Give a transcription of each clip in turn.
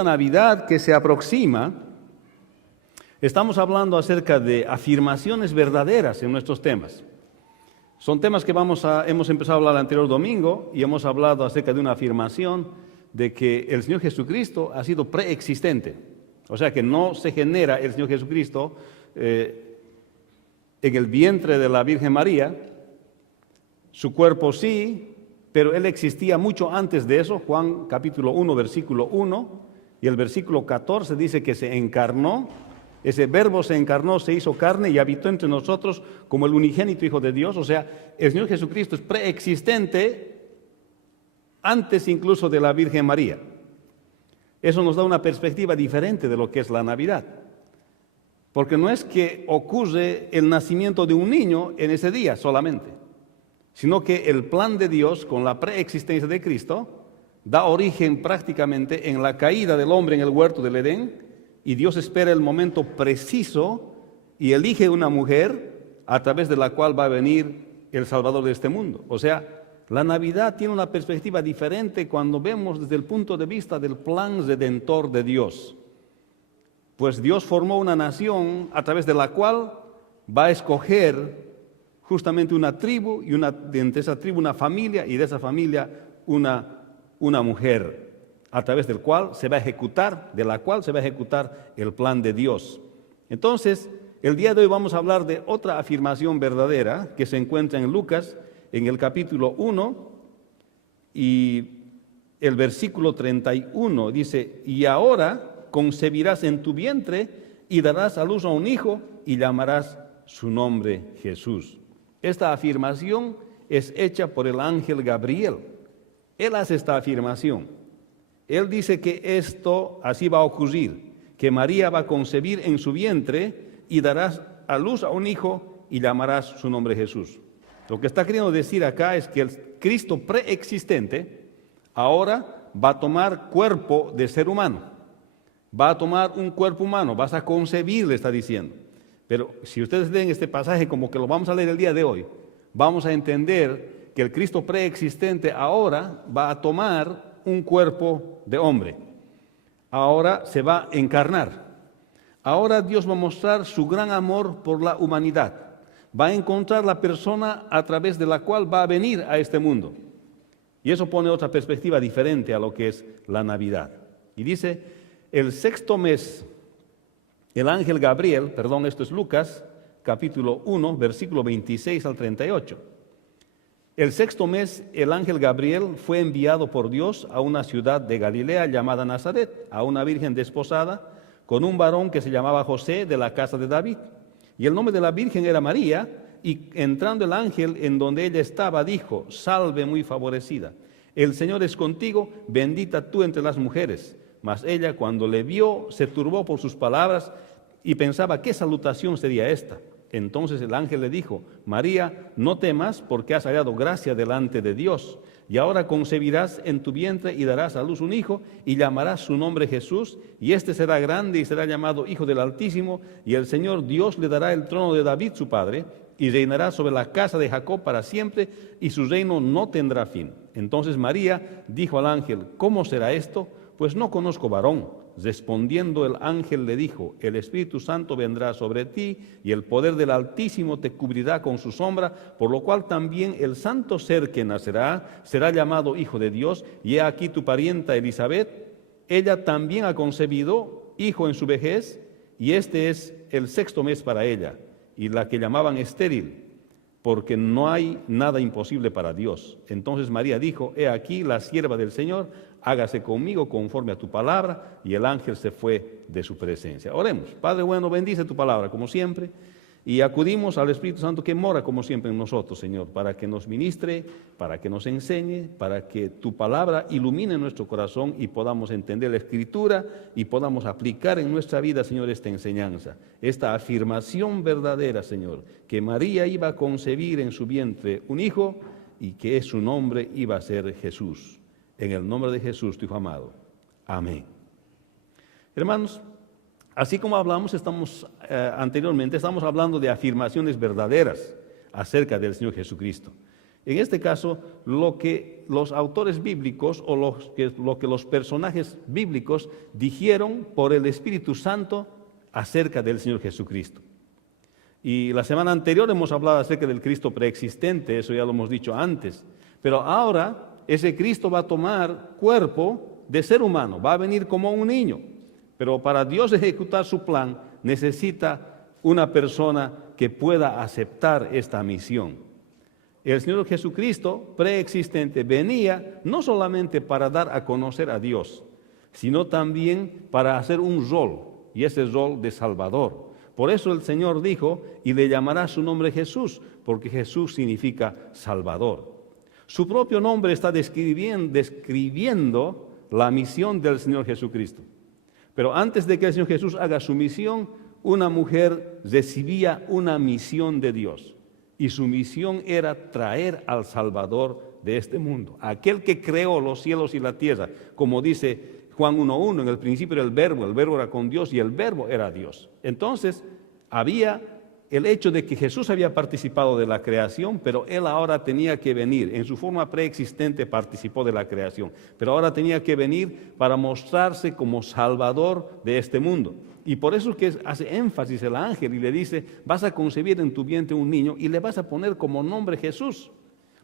esta Navidad que se aproxima, estamos hablando acerca de afirmaciones verdaderas en nuestros temas. Son temas que hemos empezado a hablar el anterior domingo y hemos hablado acerca de una afirmación de que el Señor Jesucristo ha sido preexistente. O sea que no se genera el Señor Jesucristo en el vientre de la Virgen María. Su cuerpo sí, pero Él existía mucho antes de eso. Juan capítulo 1, versículo 1 y el versículo 14 dice que se encarnó. Ese verbo se encarnó, se hizo carne y habitó entre nosotros como el unigénito Hijo de Dios. O sea, el Señor Jesucristo es preexistente antes incluso de la Virgen María. Eso nos da una perspectiva diferente de lo que es la Navidad. Porque no es que ocurre el nacimiento de un niño en ese día solamente, sino que el plan de Dios con la preexistencia de Cristo da origen prácticamente en la caída del hombre en el huerto del Edén. Y Dios espera el momento preciso y elige una mujer a través de la cual va a venir el Salvador de este mundo. O sea, la Navidad tiene una perspectiva diferente cuando vemos desde el punto de vista del plan redentor de Dios. Pues Dios formó una nación a través de la cual va a escoger justamente una tribu y de entre esa tribu una familia y de esa familia una mujer, a través de la cual se va a ejecutar el plan de Dios. Entonces, el día de hoy vamos a hablar de otra afirmación verdadera que se encuentra en Lucas, en el capítulo 1 y el versículo 31, dice, y ahora concebirás en tu vientre y darás a luz a un hijo y llamarás su nombre Jesús. Esta afirmación es hecha por el ángel Gabriel. Él hace esta afirmación. Él dice que esto así va a ocurrir, que María va a concebir en su vientre y darás a luz a un hijo y llamarás su nombre Jesús. Lo que está queriendo decir acá es que el Cristo preexistente ahora va a tomar cuerpo de ser humano, va a tomar un cuerpo humano, vas a concebir, le está diciendo. Pero si ustedes leen este pasaje como que lo vamos a leer el día de hoy, vamos a entender que el Cristo preexistente ahora va a tomar un cuerpo de hombre. Ahora se va a encarnar. Ahora Dios va a mostrar su gran amor por la humanidad. Va a encontrar la persona a través de la cual va a venir a este mundo. Y eso pone otra perspectiva diferente a lo que es la Navidad. Y dice, el sexto mes, el ángel Gabriel, esto es Lucas, capítulo 1, versículo 26 al 38. El sexto mes, el ángel Gabriel fue enviado por Dios a una ciudad de Galilea llamada Nazaret, a una virgen desposada, con un varón que se llamaba José, de la casa de David. Y el nombre de la virgen era María, y entrando el ángel en donde ella estaba, dijo, salve muy favorecida, el Señor es contigo, bendita tú entre las mujeres. Mas ella, cuando le vio, se turbó por sus palabras y pensaba, ¿qué salutación sería esta? Entonces el ángel le dijo, María, no temas, porque has hallado gracia delante de Dios. Y ahora concebirás en tu vientre y darás a luz un hijo, y llamarás su nombre Jesús, y este será grande y será llamado Hijo del Altísimo, y el Señor Dios le dará el trono de David su padre, y reinará sobre la casa de Jacob para siempre, y su reino no tendrá fin. Entonces María dijo al ángel, ¿cómo será esto? Pues no conozco varón. Respondiendo el ángel le dijo, el Espíritu Santo vendrá sobre ti y el poder del Altísimo te cubrirá con su sombra, por lo cual también el santo ser que nacerá será llamado Hijo de Dios. Y he aquí tu parienta Elizabeth, ella también ha concebido hijo en su vejez, y este es el sexto mes para ella, y la que llamaban estéril, porque no hay nada imposible para Dios. Entonces María dijo, he aquí la sierva del Señor, hágase conmigo conforme a tu palabra, y el ángel se fue de su presencia. Oremos. Padre bueno, bendice tu palabra como siempre, y acudimos al Espíritu Santo que mora como siempre en nosotros, Señor, para que nos ministre, para que nos enseñe, para que tu palabra ilumine nuestro corazón y podamos entender la Escritura y podamos aplicar en nuestra vida, Señor, esta enseñanza, esta afirmación verdadera, Señor, que María iba a concebir en su vientre un hijo y que su nombre iba a ser Jesús. En el nombre de Jesús, tu Hijo amado. Amén. Hermanos, así como hablamos anteriormente, estamos hablando de afirmaciones verdaderas acerca del Señor Jesucristo. En este caso, lo que los autores bíblicos o lo que los personajes bíblicos dijeron por el Espíritu Santo acerca del Señor Jesucristo. Y la semana anterior hemos hablado acerca del Cristo preexistente, eso ya lo hemos dicho antes. Pero ahora ese Cristo va a tomar cuerpo de ser humano, va a venir como un niño. Pero para Dios ejecutar su plan necesita una persona que pueda aceptar esta misión. El Señor Jesucristo preexistente venía no solamente para dar a conocer a Dios, sino también para hacer un rol, y ese rol de Salvador. Por eso el Señor dijo, y le llamará su nombre Jesús, porque Jesús significa Salvador. Su propio nombre está describiendo la misión del Señor Jesucristo. Pero antes de que el Señor Jesús haga su misión, una mujer recibía una misión de Dios. Y su misión era traer al Salvador de este mundo, aquel que creó los cielos y la tierra. Como dice Juan 1:1, en el principio era el verbo era con Dios y el verbo era Dios. Entonces, había el hecho de que Jesús había participado de la creación, pero Él ahora tenía que venir. En su forma preexistente participó de la creación, pero ahora tenía que venir para mostrarse como Salvador de este mundo. Y por eso es que hace énfasis el ángel y le dice, vas a concebir en tu vientre un niño y le vas a poner como nombre Jesús,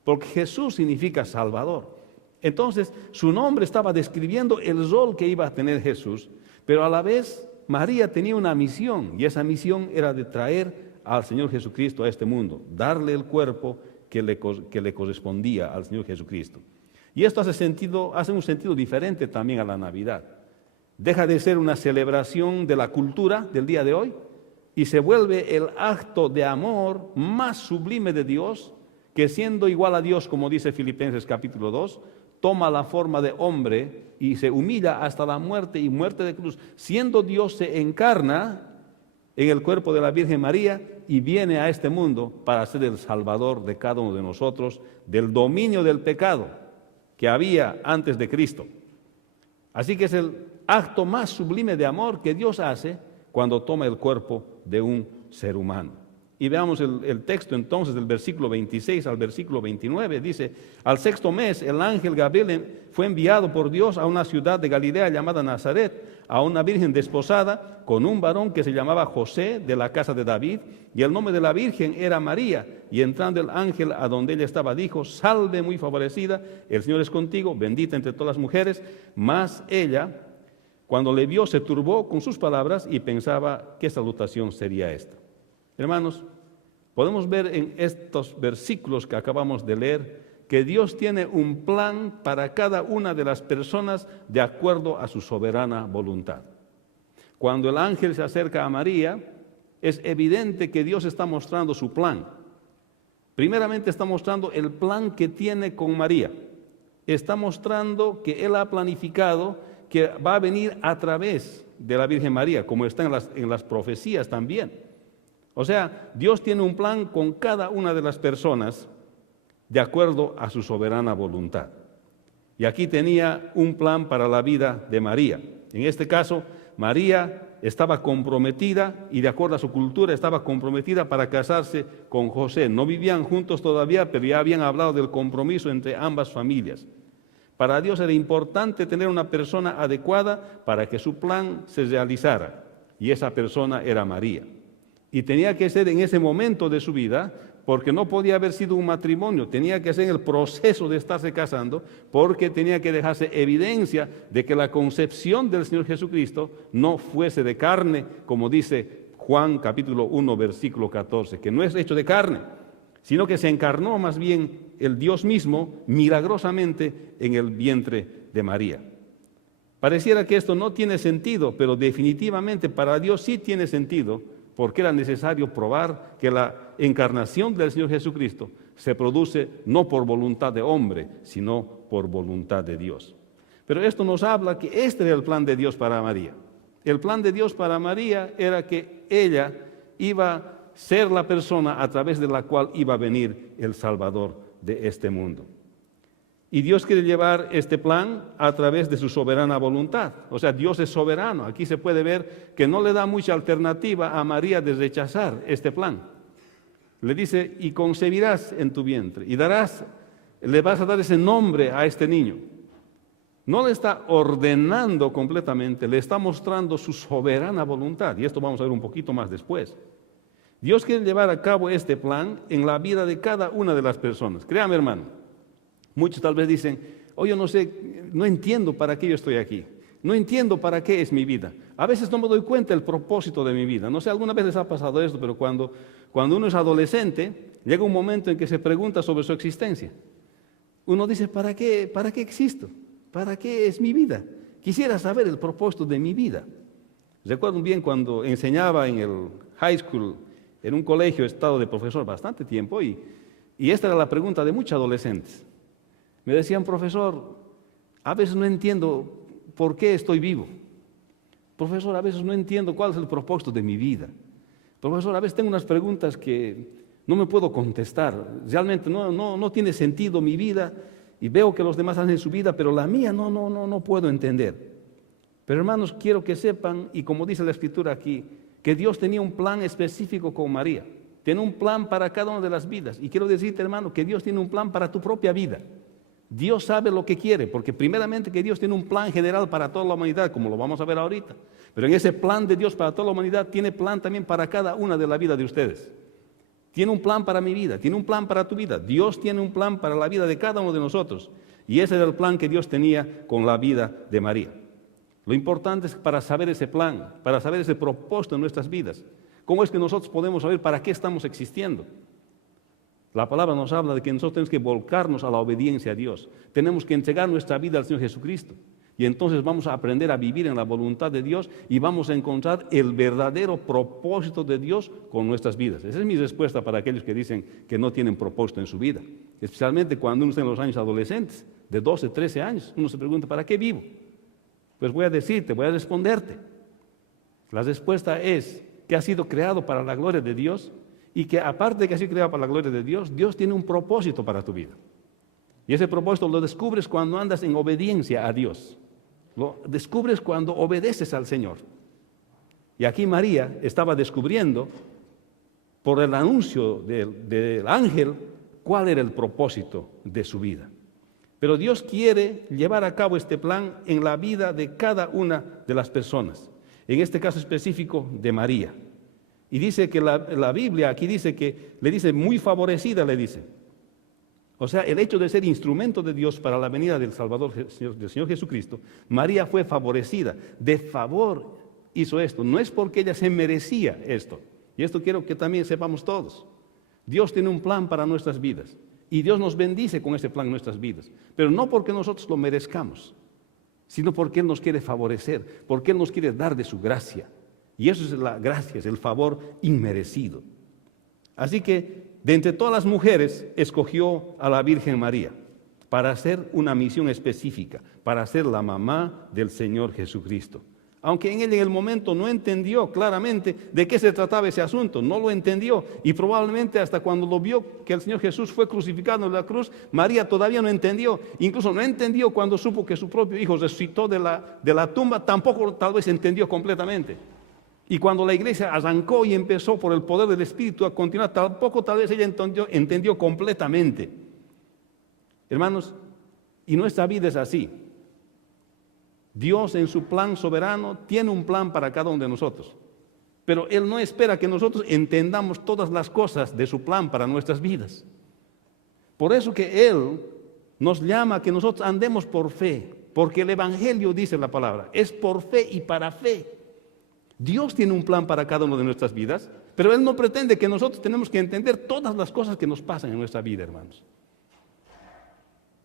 porque Jesús significa Salvador. Entonces, su nombre estaba describiendo el rol que iba a tener Jesús, pero a la vez María tenía una misión, y esa misión era de traer al Señor Jesucristo a este mundo, darle el cuerpo que le correspondía al Señor Jesucristo. Y esto hace un sentido diferente también a la Navidad. Deja de ser una celebración de la cultura del día de hoy y se vuelve el acto de amor más sublime de Dios, que siendo igual a Dios, como dice Filipenses capítulo 2, toma la forma de hombre y se humilla hasta la muerte y muerte de cruz. Siendo Dios, se encarna en el cuerpo de la Virgen María y viene a este mundo para ser el Salvador de cada uno de nosotros del dominio del pecado que había antes de Cristo. Así que es el acto más sublime de amor que Dios hace cuando toma el cuerpo de un ser humano. Y veamos el texto entonces del versículo 26 al versículo 29. Dice, al sexto mes el ángel Gabriel fue enviado por Dios a una ciudad de Galilea llamada Nazaret, a una virgen desposada con un varón que se llamaba José, de la casa de David, y el nombre de la virgen era María. Y entrando el ángel a donde ella estaba, dijo, salve muy favorecida, el Señor es contigo, bendita entre todas las mujeres. Mas ella, cuando le vio, se turbó con sus palabras y pensaba, ¿qué salutación sería esta? Hermanos, podemos ver en estos versículos que acabamos de leer que Dios tiene un plan para cada una de las personas de acuerdo a su soberana voluntad. Cuando el ángel se acerca a María, es evidente que Dios está mostrando su plan. Primeramente está mostrando el plan que tiene con María. Está mostrando que Él ha planificado que va a venir a través de la Virgen María, como está en las profecías también. O sea, Dios tiene un plan con cada una de las personas de acuerdo a su soberana voluntad. Y aquí tenía un plan para la vida de María. En este caso, María estaba comprometida y de acuerdo a su cultura estaba comprometida para casarse con José. No vivían juntos todavía, pero ya habían hablado del compromiso entre ambas familias. Para Dios era importante tener una persona adecuada para que su plan se realizara. Y esa persona era María. Y tenía que ser en ese momento de su vida, porque no podía haber sido un matrimonio, tenía que ser en el proceso de estarse casando, porque tenía que dejarse evidencia de que la concepción del Señor Jesucristo no fuese de carne, como dice Juan capítulo 1, versículo 14, que no es hecho de carne, sino que se encarnó más bien el Dios mismo milagrosamente en el vientre de María. Pareciera que esto no tiene sentido, pero definitivamente para Dios sí tiene sentido, porque era necesario probar que la encarnación del Señor Jesucristo se produce no por voluntad de hombre, sino por voluntad de Dios. Pero esto nos habla que este era el plan de Dios para María. El plan de Dios para María era que ella iba a ser la persona a través de la cual iba a venir el Salvador de este mundo. Y Dios quiere llevar este plan a través de su soberana voluntad. O sea, Dios es soberano. Aquí se puede ver que no le da mucha alternativa a María de rechazar este plan. Le dice, y concebirás en tu vientre, y le vas a dar ese nombre a este niño. No le está ordenando completamente, le está mostrando su soberana voluntad. Y esto vamos a ver un poquito más después. Dios quiere llevar a cabo este plan en la vida de cada una de las personas. Créame, hermano, muchos tal vez dicen, oye, no sé, no entiendo para qué yo estoy aquí. No entiendo para qué es mi vida. A veces no me doy cuenta del propósito de mi vida. No sé, alguna vez les ha pasado esto, pero cuando uno es adolescente, llega un momento en que se pregunta sobre su existencia. Uno dice, ¿para qué existo? ¿Para qué es mi vida? Quisiera saber el propósito de mi vida. Recuerdo bien cuando enseñaba en el high school, en un colegio, he estado de profesor bastante tiempo, y esta era la pregunta de muchos adolescentes. Me decían, profesor, a veces no entiendo por qué estoy vivo. Profesor, a veces no entiendo cuál es el propósito de mi vida. Profesor, a veces tengo unas preguntas que no me puedo contestar. Realmente no tiene sentido mi vida, y veo que los demás hacen su vida, pero la mía no puedo entender. Pero hermanos, quiero que sepan, y como dice la Escritura aquí, que Dios tenía un plan específico con María. Tiene un plan para cada una de las vidas. Y quiero decirte, hermano, que Dios tiene un plan para tu propia vida. Dios sabe lo que quiere, porque primeramente que Dios tiene un plan general para toda la humanidad, como lo vamos a ver ahorita. Pero en ese plan de Dios para toda la humanidad, tiene plan también para cada una de la vida de ustedes. Tiene un plan para mi vida, tiene un plan para tu vida. Dios tiene un plan para la vida de cada uno de nosotros. Y ese era el plan que Dios tenía con la vida de María. Lo importante es para saber ese plan, para saber ese propósito en nuestras vidas. ¿Cómo es que nosotros podemos saber para qué estamos existiendo? La palabra nos habla de que nosotros tenemos que volcarnos a la obediencia a Dios. Tenemos que entregar nuestra vida al Señor Jesucristo. Y entonces vamos a aprender a vivir en la voluntad de Dios y vamos a encontrar el verdadero propósito de Dios con nuestras vidas. Esa es mi respuesta para aquellos que dicen que no tienen propósito en su vida. Especialmente cuando uno está en los años adolescentes, de 12, 13 años, uno se pregunta, ¿para qué vivo? Pues voy a decirte, voy a responderte. La respuesta es que has sido creado para la gloria de Dios, y que aparte de que has sido creado para la gloria de Dios, Dios tiene un propósito para tu vida. Y ese propósito lo descubres cuando andas en obediencia a Dios. Lo descubres cuando obedeces al Señor. Y aquí María estaba descubriendo, por el anuncio del ángel, cuál era el propósito de su vida. Pero Dios quiere llevar a cabo este plan en la vida de cada una de las personas. En este caso específico de María. Y dice que la Biblia aquí dice que le dice muy favorecida, le dice. O sea, el hecho de ser instrumento de Dios para la venida del Salvador, del Señor Jesucristo, María fue favorecida. De favor hizo esto. No es porque ella se merecía esto. Y esto quiero que también sepamos todos. Dios tiene un plan para nuestras vidas. Y Dios nos bendice con ese plan en nuestras vidas. Pero no porque nosotros lo merezcamos, sino porque Él nos quiere favorecer, porque Él nos quiere dar de su gracia. Y eso es la gracia, es el favor inmerecido. Así que, de entre todas las mujeres, escogió a la Virgen María para hacer una misión específica, para ser la mamá del Señor Jesucristo. Aunque en el momento no entendió claramente de qué se trataba ese asunto, no lo entendió. Y probablemente hasta cuando lo vio que el Señor Jesús fue crucificado en la cruz, María todavía no entendió. Incluso no entendió cuando supo que su propio hijo resucitó de la tumba, tampoco tal vez entendió completamente. Y cuando la iglesia arrancó y empezó por el poder del Espíritu a continuar, tampoco tal vez ella entendió completamente. Hermanos, y nuestra vida es así. Dios en su plan soberano tiene un plan para cada uno de nosotros. Pero Él no espera que nosotros entendamos todas las cosas de su plan para nuestras vidas. Por eso que Él nos llama a que nosotros andemos por fe. Porque el Evangelio, dice la palabra, es por fe y para fe. Dios tiene un plan para cada una de nuestras vidas, pero Él no pretende que nosotros tenemos que entender todas las cosas que nos pasan en nuestra vida, hermanos.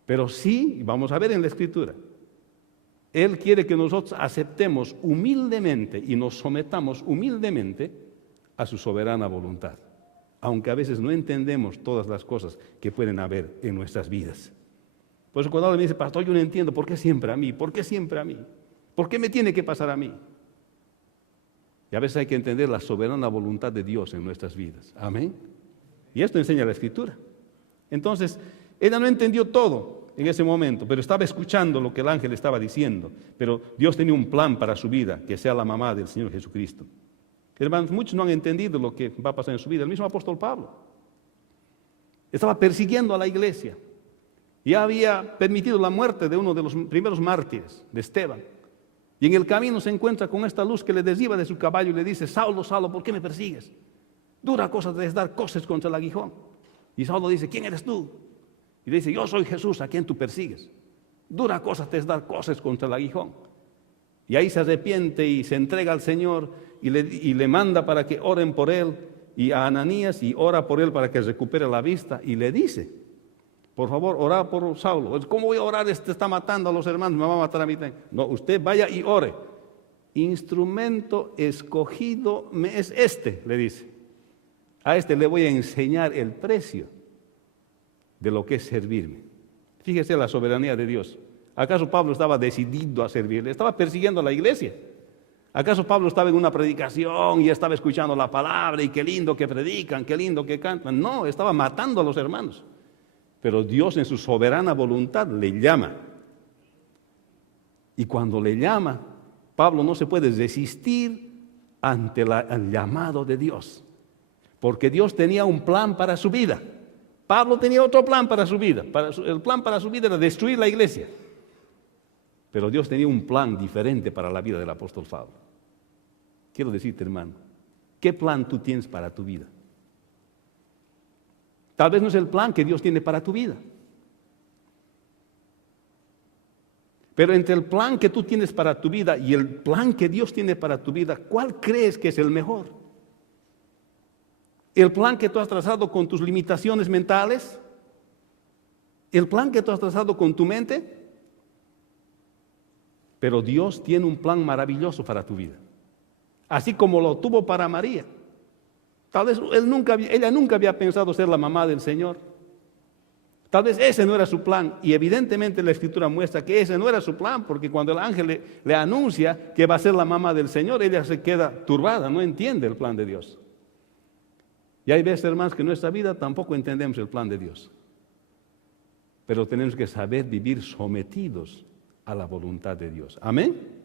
Pero sí, vamos a ver en la Escritura, Él quiere que nosotros aceptemos humildemente y nos sometamos humildemente a su soberana voluntad, aunque a veces no entendemos todas las cosas que pueden haber en nuestras vidas. Por eso cuando alguien me dice, pastor, yo no entiendo, ¿por qué siempre a mí? ¿Por qué siempre a mí? ¿Por qué me tiene que pasar a mí? Y a veces hay que entender la soberana voluntad de Dios en nuestras vidas. Amén. Y esto enseña la Escritura. Entonces, ella no entendió todo en ese momento, pero estaba escuchando lo que el ángel estaba diciendo. Pero Dios tenía un plan para su vida, que sea la mamá del Señor Jesucristo. Hermanos, muchos no han entendido lo que va a pasar en su vida. El mismo apóstol Pablo. Estaba persiguiendo a la iglesia. Ya había permitido la muerte de uno de los primeros mártires, de Esteban. Y en el camino se encuentra con esta luz que le desliza de su caballo y le dice: Saulo, Saulo, ¿por qué me persigues? Dura cosa te es dar coces contra el aguijón. Y Saulo dice: ¿quién eres tú? Y le dice: yo soy Jesús, a quien tú persigues. Dura cosa te es dar coces contra el aguijón. Y ahí se arrepiente y se entrega al Señor y le manda para que oren por él y a Ananías, y ora por él para que recupere la vista, y le dice: por favor, ora por Saulo. ¿Cómo voy a orar? Este está matando a los hermanos, me va a matar a mí también. No, usted vaya y ore. Instrumento escogido me es este, le dice. A este le voy a enseñar el precio de lo que es servirme. Fíjese la soberanía de Dios. ¿Acaso Pablo estaba decidido a servirle? Estaba persiguiendo a la iglesia. ¿Acaso Pablo estaba en una predicación y estaba escuchando la palabra y qué lindo que predican, qué lindo que cantan? No, estaba matando a los hermanos. Pero Dios en su soberana voluntad le llama. Y cuando le llama, Pablo no se puede resistir ante el llamado de Dios. Porque Dios tenía un plan para su vida. Pablo tenía otro plan para su vida. El plan para su vida era destruir la iglesia. Pero Dios tenía un plan diferente para la vida del apóstol Pablo. Quiero decirte, hermano, ¿qué plan tú tienes para tu vida? Tal vez no es el plan que Dios tiene para tu vida. Pero entre el plan que tú tienes para tu vida y el plan que Dios tiene para tu vida, ¿cuál crees que es el mejor? ¿El plan que tú has trazado con tus limitaciones mentales? ¿El plan que tú has trazado con tu mente? Pero Dios tiene un plan maravilloso para tu vida. Así como lo tuvo para María. Tal vez ella nunca había pensado ser la mamá del Señor. Tal vez ese no era su plan. Y evidentemente la Escritura muestra que ese no era su plan, porque cuando el ángel le anuncia que va a ser la mamá del Señor, ella se queda turbada, no entiende el plan de Dios. Y hay veces, hermanos, que en nuestra vida tampoco entendemos el plan de Dios. Pero tenemos que saber vivir sometidos a la voluntad de Dios. Amén.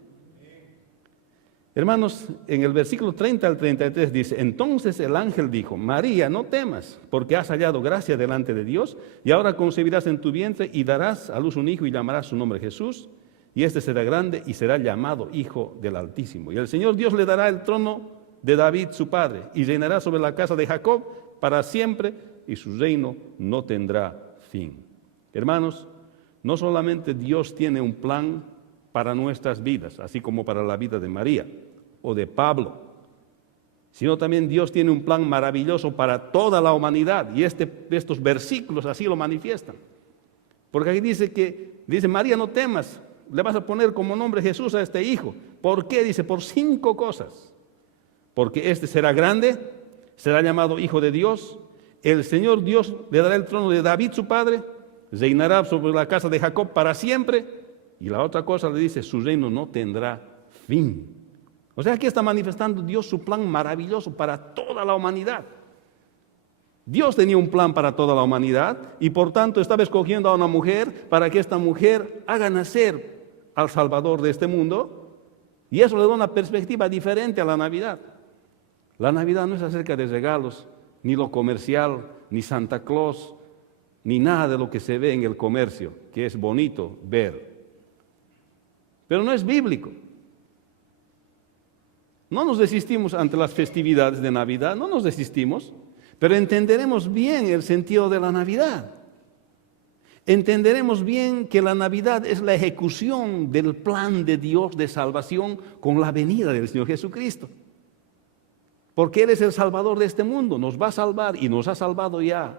Hermanos, en el versículo 30 al 33 dice: entonces el ángel dijo: María, no temas, porque has hallado gracia delante de Dios, y ahora concebirás en tu vientre y darás a luz un hijo y llamarás su nombre Jesús, y este será grande y será llamado Hijo del Altísimo. Y el Señor Dios le dará el trono de David su padre, y reinará sobre la casa de Jacob para siempre, y su reino no tendrá fin. Hermanos, no solamente Dios tiene un plan para nuestras vidas, así como para la vida de María o de Pablo, sino también Dios tiene un plan maravilloso para toda la humanidad, y estos versículos así lo manifiestan. Porque aquí dice: María, no temas, le vas a poner como nombre Jesús a este hijo. ¿Por qué? Dice: por 5 cosas. Porque este será grande, será llamado Hijo de Dios, el Señor Dios le dará el trono de David su padre, reinará sobre la casa de Jacob para siempre, y la otra cosa le dice: su reino no tendrá fin. O sea, aquí está manifestando Dios su plan maravilloso para toda la humanidad. Dios tenía un plan para toda la humanidad y por tanto estaba escogiendo a una mujer para que esta mujer haga nacer al Salvador de este mundo, y eso le da una perspectiva diferente a la Navidad. La Navidad no es acerca de regalos, ni lo comercial, ni Santa Claus, ni nada de lo que se ve en el comercio, que es bonito ver. Pero no es bíblico. No nos resistimos ante las festividades de Navidad, no nos resistimos, pero entenderemos bien el sentido de la Navidad. Entenderemos bien que la Navidad es la ejecución del plan de Dios de salvación con la venida del Señor Jesucristo. Porque Él es el Salvador de este mundo, nos va a salvar y nos ha salvado ya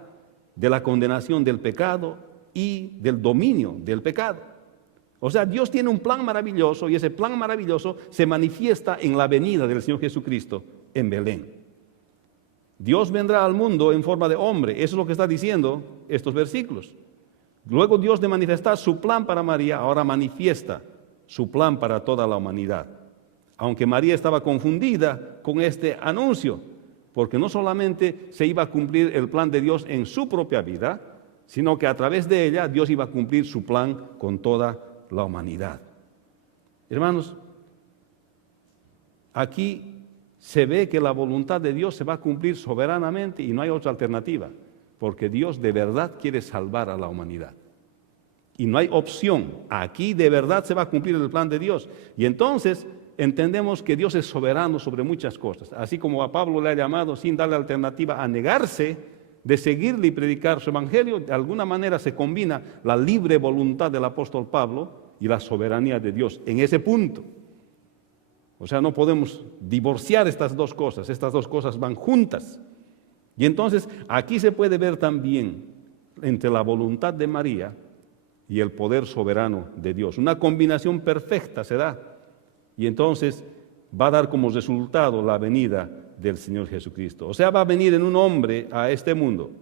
de la condenación del pecado y del dominio del pecado. O sea, Dios tiene un plan maravilloso y ese plan maravilloso se manifiesta en la venida del Señor Jesucristo en Belén. Dios vendrá al mundo en forma de hombre, eso es lo que está diciendo estos versículos. Luego Dios de manifestar su plan para María, ahora manifiesta su plan para toda la humanidad. Aunque María estaba confundida con este anuncio, porque no solamente se iba a cumplir el plan de Dios en su propia vida, sino que a través de ella Dios iba a cumplir su plan con toda la humanidad. Hermanos, aquí se ve que la voluntad de Dios se va a cumplir soberanamente y no hay otra alternativa. porque Dios de verdad quiere salvar a la humanidad. Y no hay opción. Aquí de verdad se va a cumplir el plan de Dios. Y entonces entendemos que Dios es soberano sobre muchas cosas. Así como a Pablo le ha llamado sin darle alternativa a negarse de seguirle y predicar su evangelio, de alguna manera se combina la libre voluntad del apóstol Pablo y la soberanía de Dios en ese punto. O sea, no podemos divorciar estas dos cosas van juntas. Y entonces aquí se puede ver también entre la voluntad de María y el poder soberano de Dios. Una combinación perfecta se da. Y entonces va a dar como resultado la venida del Señor Jesucristo. O sea, va a venir en un hombre a este mundo.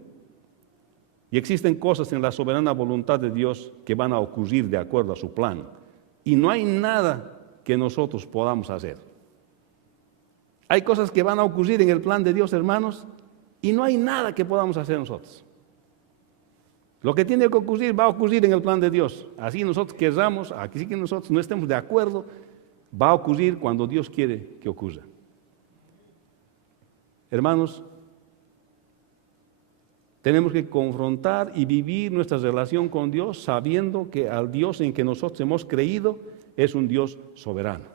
Y existen cosas en la soberana voluntad de Dios que van a ocurrir de acuerdo a su plan. Y no hay nada que nosotros podamos hacer. Hay cosas que van a ocurrir en el plan de Dios, hermanos, y no hay nada que podamos hacer nosotros. Lo que tiene que ocurrir va a ocurrir en el plan de Dios. Así nosotros querramos, aquí sí que nosotros no estemos de acuerdo, va a ocurrir cuando Dios quiere que ocurra. Hermanos, tenemos que confrontar y vivir nuestra relación con Dios sabiendo que al Dios en que nosotros hemos creído es un Dios soberano.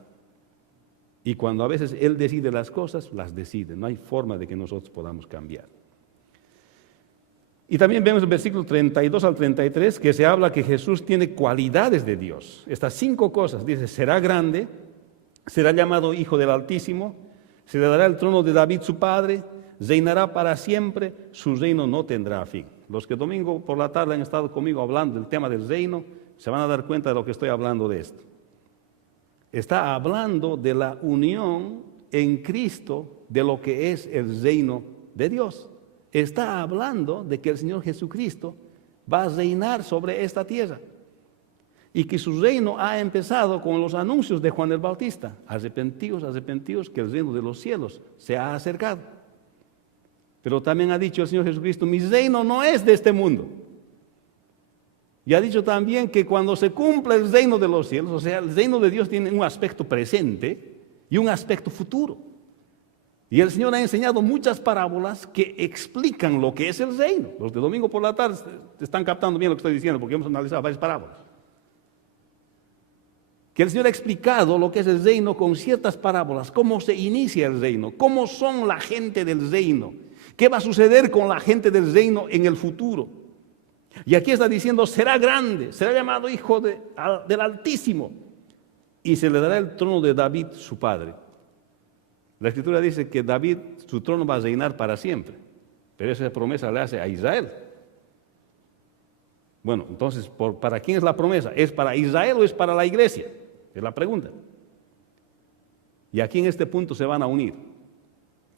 Y cuando a veces Él decide las cosas, las decide. No hay forma de que nosotros podamos cambiar. Y también vemos el versículo 32 al 33 que se habla que Jesús tiene cualidades de Dios. Estas 5 cosas, dice, será grande, será llamado Hijo del Altísimo, se le dará el trono de David su padre, reinará para siempre, su reino no tendrá fin. Los que domingo por la tarde han estado conmigo hablando del tema del reino, se van a dar cuenta de lo que estoy hablando de esto. Está hablando de la unión en Cristo de lo que es el reino de Dios. Está hablando de que el Señor Jesucristo va a reinar sobre esta tierra y que su reino ha empezado con los anuncios de Juan el Bautista. Arrepentidos, arrepentidos, que el reino de los cielos se ha acercado. Pero también ha dicho el Señor Jesucristo, mi reino no es de este mundo. Y ha dicho también que cuando se cumpla el reino de los cielos, o sea, el reino de Dios tiene un aspecto presente y un aspecto futuro. Y el Señor ha enseñado muchas parábolas que explican lo que es el reino. Los de domingo por la tarde están captando bien lo que estoy diciendo, porque hemos analizado varias parábolas. Que el Señor ha explicado lo que es el reino con ciertas parábolas, cómo se inicia el reino, cómo son la gente del reino, qué va a suceder con la gente del reino en el futuro. Y aquí está diciendo, será grande, será llamado Hijo del Altísimo, y se le dará el trono de David, su padre. La Escritura dice que David, su trono va a reinar para siempre, pero esa promesa le hace a Israel. Bueno, entonces, ¿para quién es la promesa? ¿Es para Israel o es para la iglesia? Es la pregunta. Y aquí en este punto se van a unir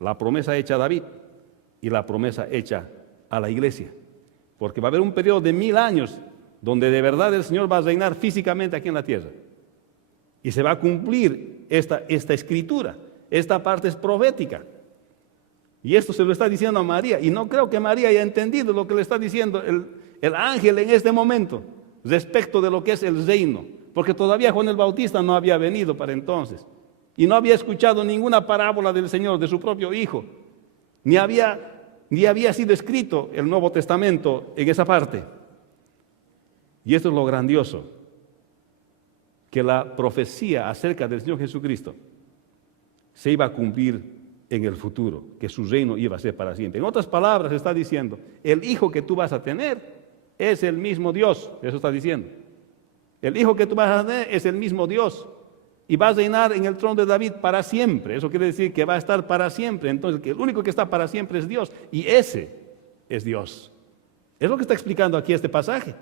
la promesa hecha a David y la promesa hecha a la iglesia. Porque va a haber un periodo de 1000 años donde de verdad el Señor va a reinar físicamente aquí en la tierra. Y se va a cumplir esta escritura. Esta parte es profética. Y esto se lo está diciendo a María. Y no creo que María haya entendido lo que le está diciendo el ángel en este momento respecto de lo que es el reino. Porque todavía Juan el Bautista no había venido para entonces. Y no había escuchado ninguna parábola del Señor, de su propio Hijo. Ni había sido escrito el Nuevo Testamento en esa parte. Y esto es lo grandioso. Que la profecía acerca del Señor Jesucristo se iba a cumplir en el futuro, que su reino iba a ser para siempre. En otras palabras, está diciendo, el hijo que tú vas a tener es el mismo Dios, eso está diciendo. El hijo que tú vas a tener es el mismo Dios y va a reinar en el trono de David para siempre. Eso quiere decir que va a estar para siempre. Entonces, que el único que está para siempre es Dios y ese es Dios. Es lo que está explicando aquí este pasaje.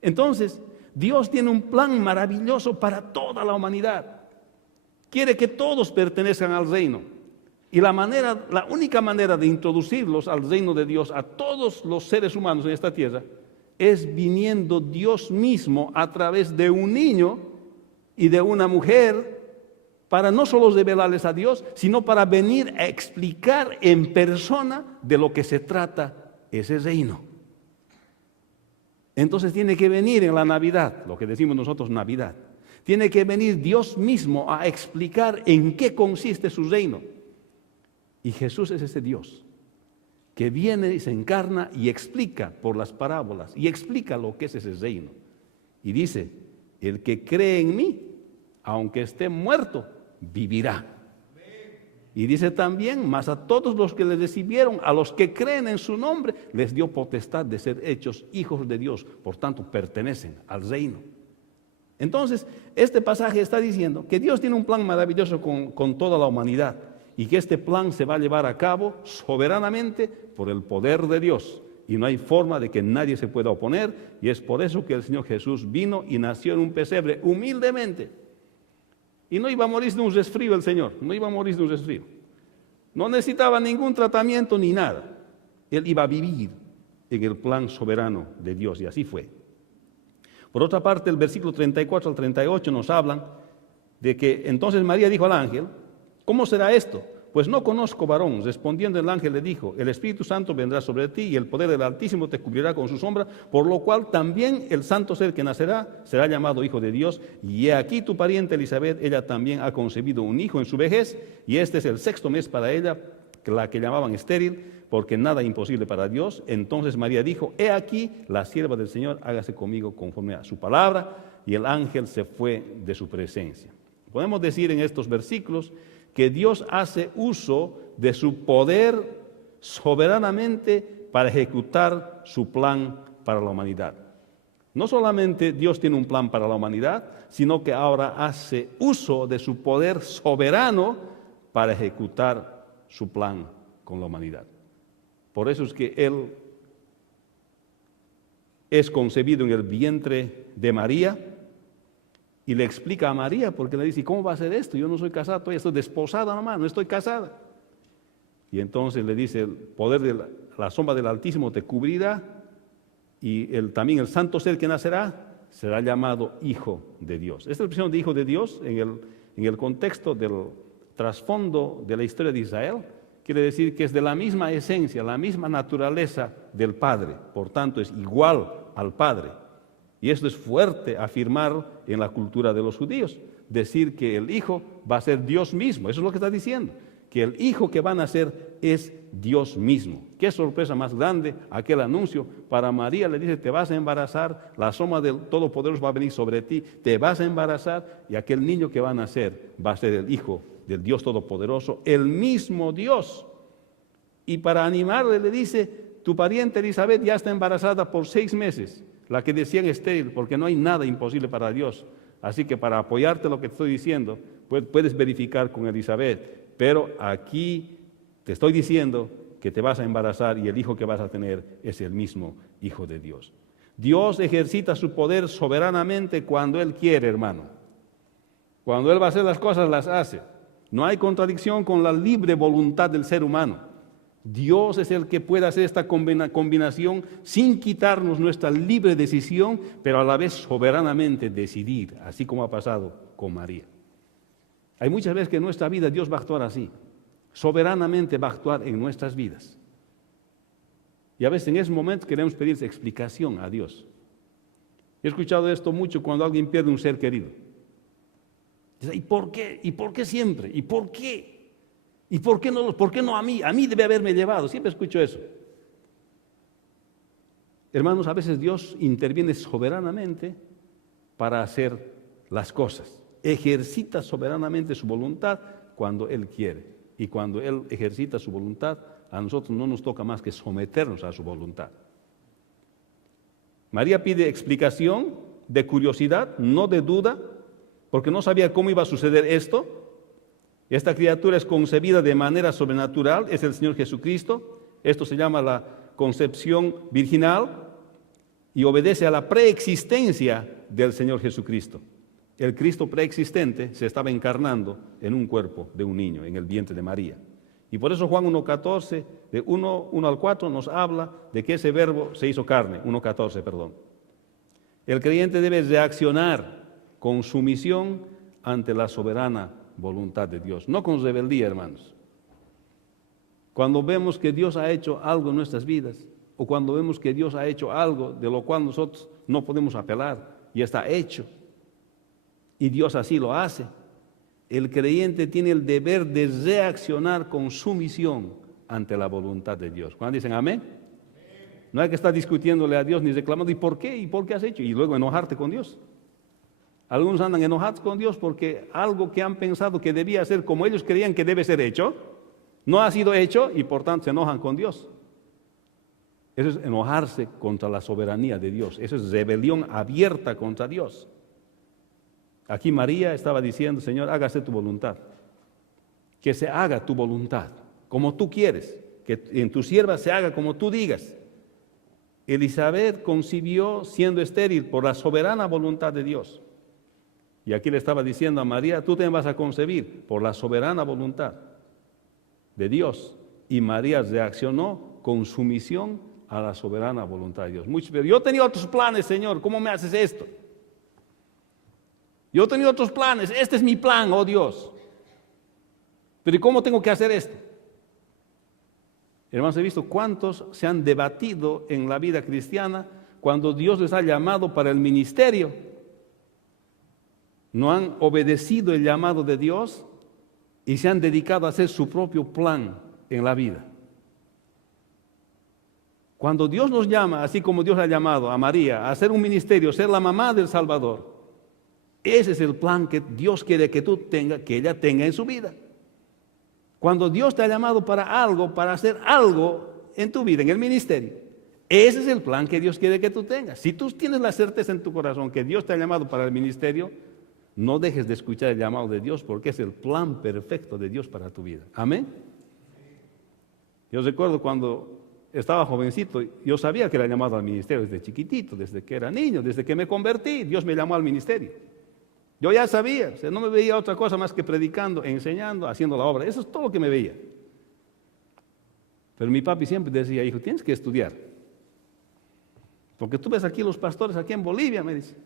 Entonces, Dios tiene un plan maravilloso para toda la humanidad. Quiere que todos pertenezcan al reino. Y la única manera de introducirlos al reino de Dios, a todos los seres humanos en esta tierra, es viniendo Dios mismo a través de un niño y de una mujer, para no solo revelarles a Dios, sino para venir a explicar en persona de lo que se trata ese reino. Entonces tiene que venir en la Navidad, lo que decimos nosotros Navidad. Tiene que venir Dios mismo a explicar en qué consiste su reino. Y Jesús es ese Dios que viene y se encarna y explica por las parábolas, y explica lo que es ese reino. Y dice, el que cree en mí, aunque esté muerto, vivirá. Y dice también, mas a todos los que le recibieron, a los que creen en su nombre, les dio potestad de ser hechos hijos de Dios, por tanto pertenecen al reino. Entonces, este pasaje está diciendo que Dios tiene un plan maravilloso con toda la humanidad y que este plan se va a llevar a cabo soberanamente por el poder de Dios. Y no hay forma de que nadie se pueda oponer, y es por eso que el Señor Jesús vino y nació en un pesebre humildemente. Y no iba a morir de un resfrío el Señor, no iba a morir de un resfrío. No necesitaba ningún tratamiento ni nada. Él iba a vivir en el plan soberano de Dios, y así fue. Por otra parte, el versículo 34 al 38 nos hablan de que entonces María dijo al ángel, ¿cómo será esto? Pues no conozco varón. Respondiendo el ángel le dijo, el Espíritu Santo vendrá sobre ti y el poder del Altísimo te cubrirá con su sombra, por lo cual también el santo ser que nacerá será llamado Hijo de Dios. Y he aquí tu pariente Elisabet, ella también ha concebido un hijo en su vejez, y este es el 6º mes para ella, la que llamaban estéril, porque nada imposible para Dios. Entonces María dijo, he aquí la sierva del Señor, hágase conmigo conforme a su palabra. Y el ángel se fue de su presencia. Podemos decir en estos versículos que Dios hace uso de su poder soberanamente para ejecutar su plan para la humanidad. No solamente Dios tiene un plan para la humanidad, sino que ahora hace uso de su poder soberano para ejecutar su plan con la humanidad. Por eso es que Él es concebido en el vientre de María, y le explica a María, porque le dice, ¿cómo va a ser esto? Yo no soy casada, todavía estoy desposada nomás, no estoy casada. Y entonces le dice, el poder de la sombra del Altísimo te cubrirá, y también el santo ser que nacerá será llamado Hijo de Dios. Esta expresión de Hijo de Dios, en el contexto del trasfondo de la historia de Israel, quiere decir que es de la misma esencia, la misma naturaleza del Padre, por tanto es igual al Padre. Y esto es fuerte afirmar en la cultura de los judíos, decir que el Hijo va a ser Dios mismo. Eso es lo que está diciendo, que el Hijo que va a nacer es Dios mismo. Qué sorpresa más grande aquel anuncio. Para María le dice, te vas a embarazar, la sombra del Todopoderoso va a venir sobre ti, te vas a embarazar, y aquel niño que va a nacer va a ser el Hijo del Dios Todopoderoso, el mismo Dios. Y para animarle le dice, tu pariente Elisabet ya está embarazada por 6 meses, la que decían estéril, porque no hay nada imposible para Dios. Así que para apoyarte lo que te estoy diciendo, puedes verificar con Elisabet, pero aquí te estoy diciendo que te vas a embarazar y el hijo que vas a tener es el mismo Hijo de Dios. Dios ejercita su poder soberanamente cuando Él quiere, hermano. Cuando Él va a hacer las cosas, las hace. No hay contradicción con la libre voluntad del ser humano. Dios es el que puede hacer esta combinación sin quitarnos nuestra libre decisión, pero a la vez soberanamente decidir, así como ha pasado con María. Hay muchas veces que en nuestra vida Dios va a actuar así, soberanamente va a actuar en nuestras vidas. Y a veces en ese momento queremos pedir explicación a Dios. He escuchado esto mucho cuando alguien pierde un ser querido. Dice, ¿y por qué? ¿Y por qué siempre? ¿Y por qué? ¿Y por qué no a mí? A mí debe haberme llevado. Siempre escucho eso. Hermanos, a veces Dios interviene soberanamente para hacer las cosas. Ejercita soberanamente su voluntad cuando Él quiere. Y cuando Él ejercita su voluntad, a nosotros no nos toca más que someternos a su voluntad. María pide explicación de curiosidad, no de duda, porque no sabía cómo iba a suceder esto. Esta criatura es concebida de manera sobrenatural, es el Señor Jesucristo. Esto se llama la concepción virginal y obedece a la preexistencia del Señor Jesucristo. El Cristo preexistente se estaba encarnando en un cuerpo de un niño, en el vientre de María. Y por eso Juan 1:14, de 1 al 4, nos habla de que ese verbo se hizo carne, 1:14, perdón. El creyente debe reaccionar con sumisión ante la soberana voluntad de Dios, no con rebeldía, hermanos. Cuando vemos que Dios ha hecho algo en nuestras vidas, o cuando vemos que Dios ha hecho algo de lo cual nosotros no podemos apelar, y está hecho, y Dios así lo hace, el creyente tiene el deber de reaccionar con sumisión ante la voluntad de Dios. ¿Cuándo dicen amén? No hay que estar discutiéndole a Dios ni reclamando, ¿y por qué? ¿Y por qué has hecho? Y luego enojarte con Dios. Algunos andan enojados con Dios porque algo que han pensado que debía ser como ellos creían que debe ser hecho, no ha sido hecho y por tanto se enojan con Dios. Eso es enojarse contra la soberanía de Dios. Eso es rebelión abierta contra Dios. Aquí María estaba diciendo, Señor, hágase tu voluntad. Que se haga tu voluntad, como tú quieres. Que en tu sierva se haga como tú digas. Elizabeth concibió siendo estéril por la soberana voluntad de Dios. Y aquí le estaba diciendo a María, tú te vas a concebir por la soberana voluntad de Dios. Y María reaccionó con sumisión a la soberana voluntad de Dios. Pero yo tenía otros planes, Señor, ¿cómo me haces esto? Yo tenía otros planes, este es mi plan, oh Dios. Pero ¿y cómo tengo que hacer esto? Hermanos, he visto cuántos se han debatido en la vida cristiana cuando Dios les ha llamado para el ministerio. No han obedecido el llamado de Dios y se han dedicado a hacer su propio plan en la vida. Cuando Dios nos llama, así como Dios ha llamado a María a hacer un ministerio, ser la mamá del Salvador, ese es el plan que Dios quiere que tú tengas, que ella tenga en su vida. Cuando Dios te ha llamado para algo, para hacer algo en tu vida, en el ministerio, ese es el plan que Dios quiere que tú tengas. Si tú tienes la certeza en tu corazón que Dios te ha llamado para el ministerio, no dejes de escuchar el llamado de Dios porque es el plan perfecto de Dios para tu vida. Amén. Yo recuerdo cuando estaba jovencito, yo sabía que era llamado al ministerio desde chiquitito, desde que era niño, desde que me convertí, Dios me llamó al ministerio. Yo ya sabía, o sea, no me veía otra cosa más que predicando, enseñando, haciendo la obra. Eso es todo lo que me veía. Pero mi papi siempre decía, hijo, tienes que estudiar. Porque tú ves aquí los pastores, aquí en Bolivia, me dice.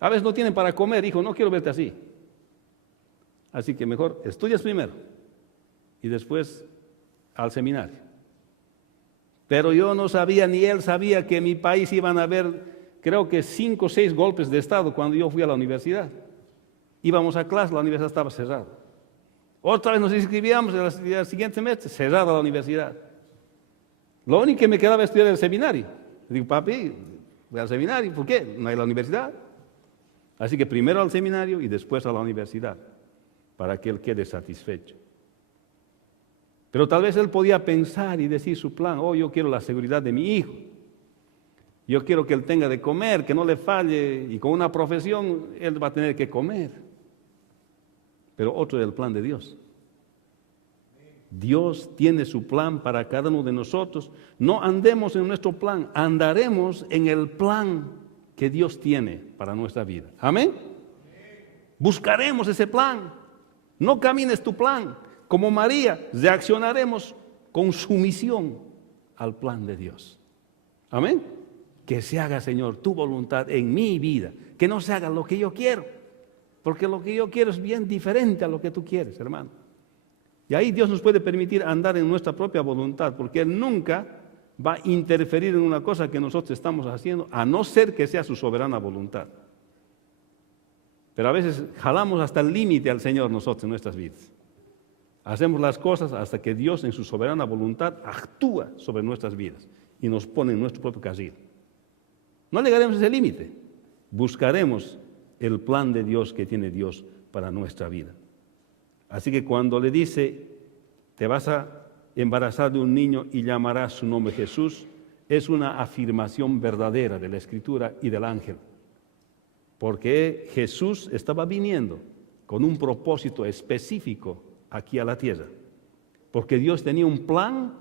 A veces no tienen para comer, hijo, no quiero verte así. Así que mejor estudias primero y después al seminario. Pero yo no sabía, ni él sabía que en mi país iban a haber, creo que 5 o 6 golpes de Estado cuando yo fui a la universidad. Íbamos a clase, la universidad estaba cerrada. Otra vez nos inscribíamos el siguiente semestre, cerrada la universidad. Lo único que me quedaba es estudiar el seminario. Digo, papi, voy al seminario, ¿por qué? No hay la universidad. Así que primero al seminario y después a la universidad, para que él quede satisfecho. Pero tal vez él podía pensar y decir su plan, oh, yo quiero la seguridad de mi hijo. Yo quiero que él tenga de comer, que no le falle, y con una profesión él va a tener que comer. Pero otro es el plan de Dios. Dios tiene su plan para cada uno de nosotros. No andemos en nuestro plan, andaremos en el plan que Dios tiene para nuestra vida. Amén. Buscaremos ese plan. No camines tu plan. Como María, reaccionaremos con sumisión al plan de Dios. Amén. Que se haga, Señor, tu voluntad en mi vida. Que no se haga lo que yo quiero. Porque lo que yo quiero es bien diferente a lo que tú quieres, hermano. Y ahí Dios nos puede permitir andar en nuestra propia voluntad, porque Él nunca va a interferir en una cosa que nosotros estamos haciendo, a no ser que sea su soberana voluntad. Pero a veces jalamos hasta el límite al Señor nosotros en nuestras vidas. Hacemos las cosas hasta que Dios en su soberana voluntad actúa sobre nuestras vidas y nos pone en nuestro propio carril. No llegaremos a ese límite. Buscaremos el plan de Dios que tiene Dios para nuestra vida. Así que cuando le dice, te vas a embarazar de un niño y llamarás su nombre Jesús, es una afirmación verdadera de la Escritura y del ángel. Porque Jesús estaba viniendo con un propósito específico aquí a la tierra. Porque Dios tenía un plan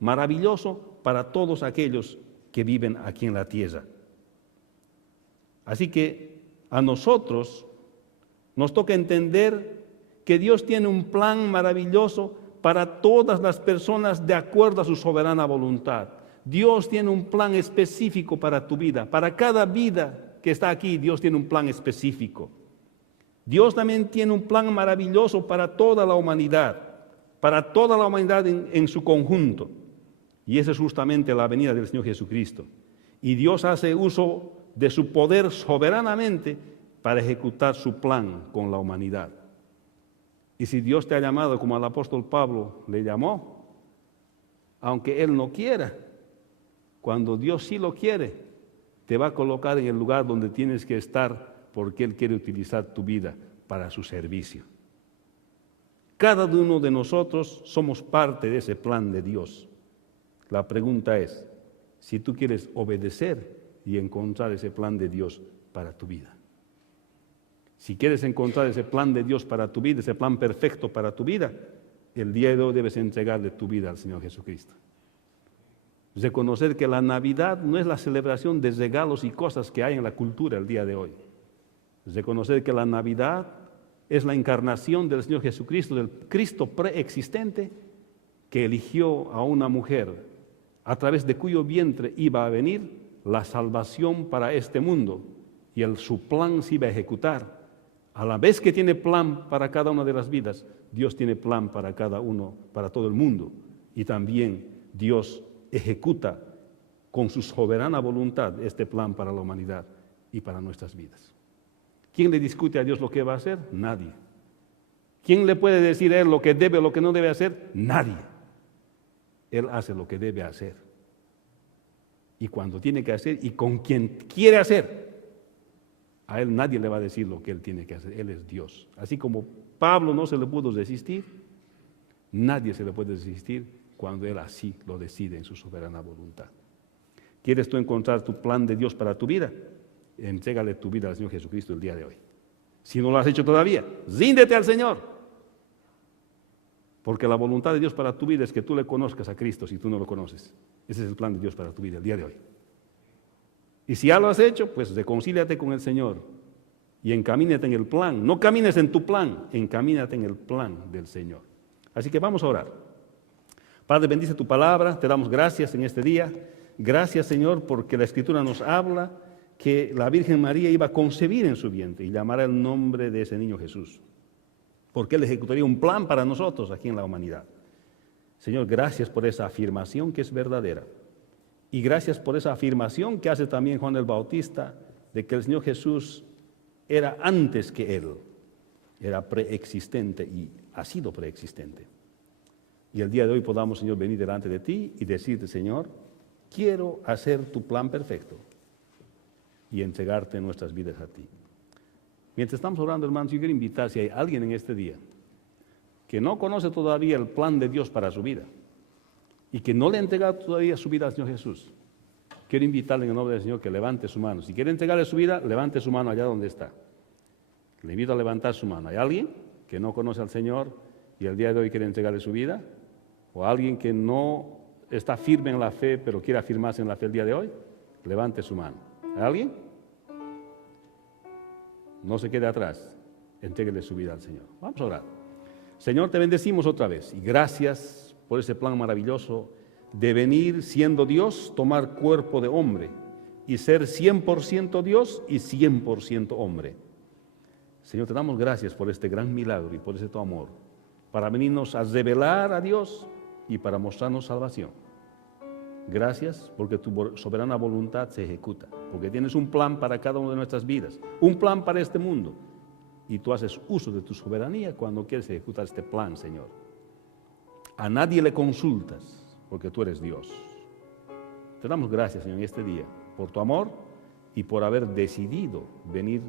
maravilloso para todos aquellos que viven aquí en la tierra. Así que a nosotros nos toca entender que Dios tiene un plan maravilloso para todas las personas de acuerdo a su soberana voluntad. Dios tiene un plan específico para tu vida. Para cada vida que está aquí, Dios tiene un plan específico. Dios también tiene un plan maravilloso para toda la humanidad en su conjunto. Y esa es justamente la venida del Señor Jesucristo. Y Dios hace uso de su poder soberanamente para ejecutar su plan con la humanidad. Y si Dios te ha llamado como al apóstol Pablo le llamó, aunque Él no quiera. Cuando Dios sí lo quiere, te va a colocar en el lugar donde tienes que estar porque Él quiere utilizar tu vida para su servicio. Cada uno de nosotros somos parte de ese plan de Dios. La pregunta es, si tú quieres obedecer y encontrar ese plan de Dios para tu vida. Si quieres encontrar ese plan de Dios para tu vida, ese plan perfecto para tu vida, el día de hoy debes entregarle tu vida al Señor Jesucristo. Reconocer que la Navidad no es la celebración de regalos y cosas que hay en la cultura el día de hoy. Reconocer que la Navidad es la encarnación del Señor Jesucristo, del Cristo preexistente que eligió a una mujer a través de cuyo vientre iba a venir la salvación para este mundo y su plan se iba a ejecutar. A la vez que tiene plan para cada una de las vidas, Dios tiene plan para cada uno, para todo el mundo. Y también Dios ejecuta con su soberana voluntad este plan para la humanidad y para nuestras vidas. ¿Quién le discute a Dios lo que va a hacer? Nadie. ¿Quién le puede decir a Él lo que debe o lo que no debe hacer? Nadie. Él hace lo que debe hacer. Y cuando tiene que hacer y con quien quiere hacer, a Él nadie le va a decir lo que Él tiene que hacer. Él es Dios. Así como Pablo no se le pudo resistir, nadie se le puede resistir cuando Él así lo decide en su soberana voluntad. ¿Quieres tú encontrar tu plan de Dios para tu vida? Entrégale tu vida al Señor Jesucristo el día de hoy. Si no lo has hecho todavía, ríndete al Señor. Porque la voluntad de Dios para tu vida es que tú le conozcas a Cristo si tú no lo conoces. Ese es el plan de Dios para tu vida el día de hoy. Y si ya lo has hecho, pues reconcíliate con el Señor y encamínate en el plan. No camines en tu plan, encamínate en el plan del Señor. Así que vamos a orar. Padre, bendice tu palabra, te damos gracias en este día. Gracias, Señor, porque la Escritura nos habla que la Virgen María iba a concebir en su vientre y llamará el nombre de ese niño Jesús, porque Él ejecutaría un plan para nosotros aquí en la humanidad. Señor, gracias por esa afirmación que es verdadera. Y gracias por esa afirmación que hace también Juan el Bautista, de que el Señor Jesús era antes que Él, era preexistente y ha sido preexistente. Y el día de hoy podamos, Señor, venir delante de ti y decirte, Señor, quiero hacer tu plan perfecto y entregarte nuestras vidas a ti. Mientras estamos orando, hermanos, yo quiero invitar, si hay alguien en este día que no conoce todavía el plan de Dios para su vida y que no le ha entregado todavía su vida al Señor Jesús, quiero invitarle en el nombre del Señor que levante su mano. Si quiere entregarle su vida, levante su mano allá donde está. Le invito a levantar su mano. ¿Hay alguien que no conoce al Señor y el día de hoy quiere entregarle su vida? ¿O alguien que no está firme en la fe, pero quiere afirmarse en la fe el día de hoy? Levante su mano. ¿Hay alguien? No se quede atrás. Entréguele su vida al Señor. Vamos a orar. Señor, te bendecimos otra vez y gracias por ese plan maravilloso de venir siendo Dios, tomar cuerpo de hombre y ser 100% Dios y 100% hombre. Señor, te damos gracias por este gran milagro y por ese tu amor, para venirnos a revelar a Dios y para mostrarnos salvación. Gracias porque tu soberana voluntad se ejecuta, porque tienes un plan para cada una de nuestras vidas, un plan para este mundo, y tú haces uso de tu soberanía cuando quieres ejecutar este plan, Señor. A nadie le consultas, porque tú eres Dios. Te damos gracias, Señor, en este día, por tu amor y por haber decidido venir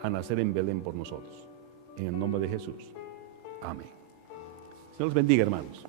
a nacer en Belén por nosotros. En el nombre de Jesús. Amén. Señor los bendiga, hermanos.